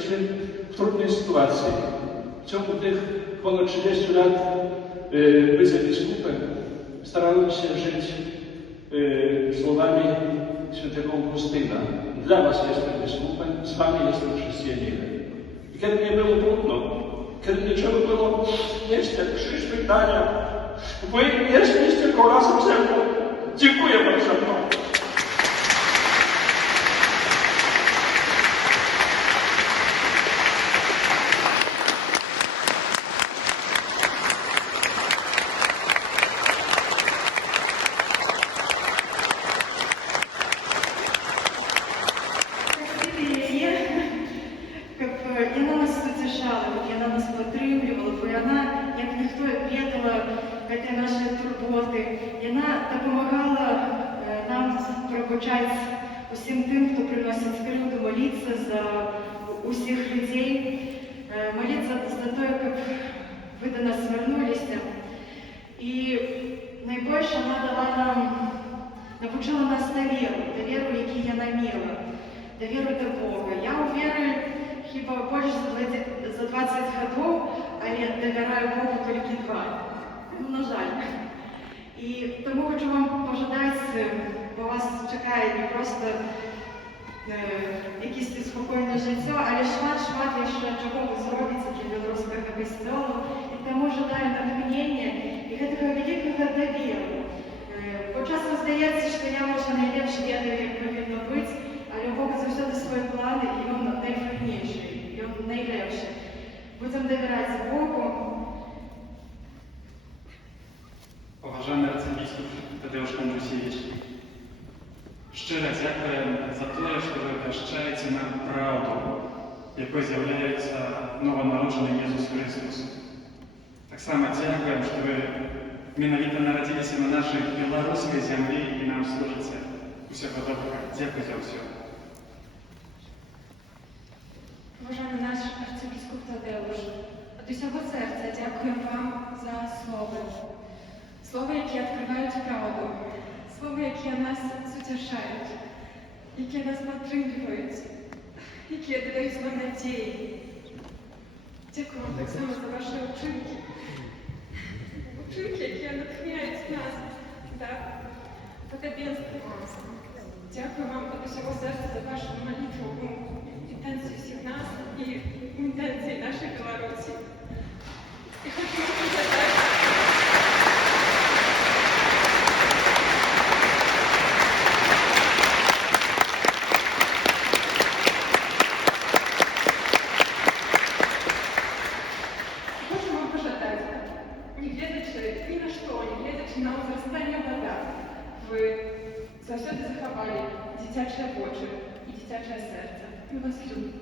byliśmy w trudnej sytuacji. W ciągu tych ponad 30 lat bycia biskupem starałem się żyć słowami świętego Augustyna. Dla was jestem biskupem, z wami jestem chrześcijaninem. I kiedy mnie było trudno, kiedy nie trzeba było nieść te krzyż pytania, wy jesteście tylko razem ze mną. Dziękuję wam za to. Яна нас утешала, яна нас підтримувала, бо вона, як ніхто, ведала ці наші турботи. Вона допомагала нам пробачати усім тим, хто приносить скривду, молитися за усіх людей, молитися за те, як ви до нас звернулися. І найбільше вона дала нам, навчила нас довіру, яку я наміла, довіру до Бога. Я у віри хіба більше за 20 років, але довіряю Богу тільки 2. Ну, на жаль. І тому хочу вам пожадати, бо вас чекає не просто якесь спокійне життя, але шмат ще чого ви зробите для білоруського костюлу. І тому жадаю натхнення і такого великого довіру. Бо часом здається, що я, може, найліпше ведаю, як повинно бути, але у Бога завжди свої плани, і Він найфайніший, і Він найліпший. Будемо довіряти Богу. Поважаний арцебіскуп Тадеуш Кондрусевич, щиро дякуємо за те, що ви віщаєте нам правду, якою з'являється новонароджений Ісус Христос. Так само дякуємо, що ви менавіта народилися на нашій білоруській землі і нам служите. Усього доброго. Дякую за все. Поважаний наш арцебіскуп Тадеуш, від усього серця дякую вам за слово. Слова, які відкривають правду, слова, які нас утішають, які нас підтримують, які додають нам надії. Дякую вам так само за ваші учинки. Учинки, які натхняють нас до подобенства вам. Дякую вам від усього серця за вашу молитву, інтенцію всіх нас і інтенції нашої Білорусі. І хочу вам сказати, ні на що, не глядячи на зростання вода, ви завжди заховали дитяче очі і дитяче серце. Ми вас любимо.